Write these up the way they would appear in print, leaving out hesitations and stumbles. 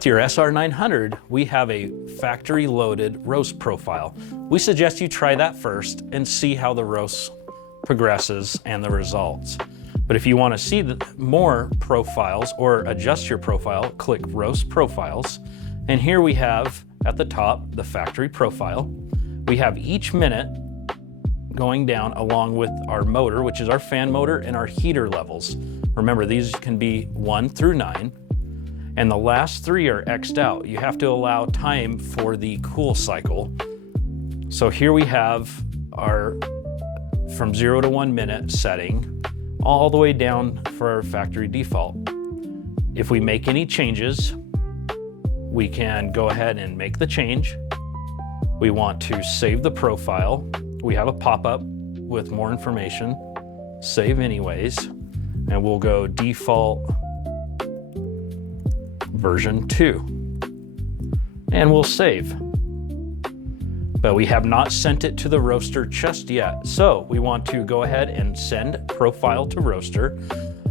With your SR900, we have a factory loaded roast profile. We suggest you try that first and see how the roast progresses and the results. But if you want to see more profiles or adjust your profile, click Roast Profiles. And here we have at the top the factory profile. We have each minute going down along with our motor, which is our fan motor, and our heater levels. Remember, these can be 1 through 9. And the last 3 are X'd out. You have to allow time for the cool cycle. So here we have our from 0 to 1 minute setting, all the way down for our factory default. If we make any changes, we can go ahead and make the change. We want to save the profile. We have a pop-up with more information. Save anyways, and we'll go default version 2. And we'll save. But we have not sent it to the roaster just yet. So we want to go ahead and send profile to roaster.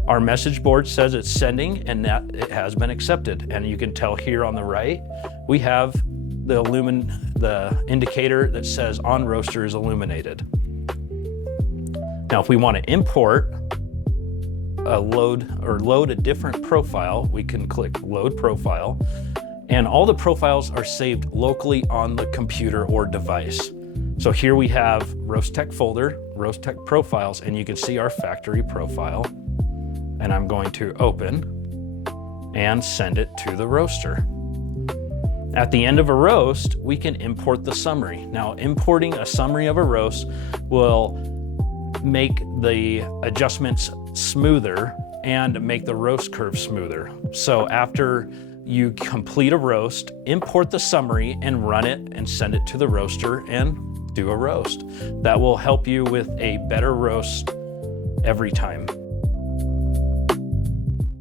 Our message board says it's sending and that it has been accepted. And you can tell here on the right, we have the indicator that says on roaster is illuminated. Now, if we want to import load a different profile, we can click load profile. And all the profiles are saved locally on the computer or device. So here we have RoastTech folder, RoastTech profiles, and you can see our factory profile. And I'm going to open and send it to the roaster. At the end of a roast, we can import the summary. Now, importing a summary of a roast will make the adjustments smoother and make the roast curve smoother. So after you complete a roast, import the summary and run it and send it to the roaster and do a roast. That will help you with a better roast every time.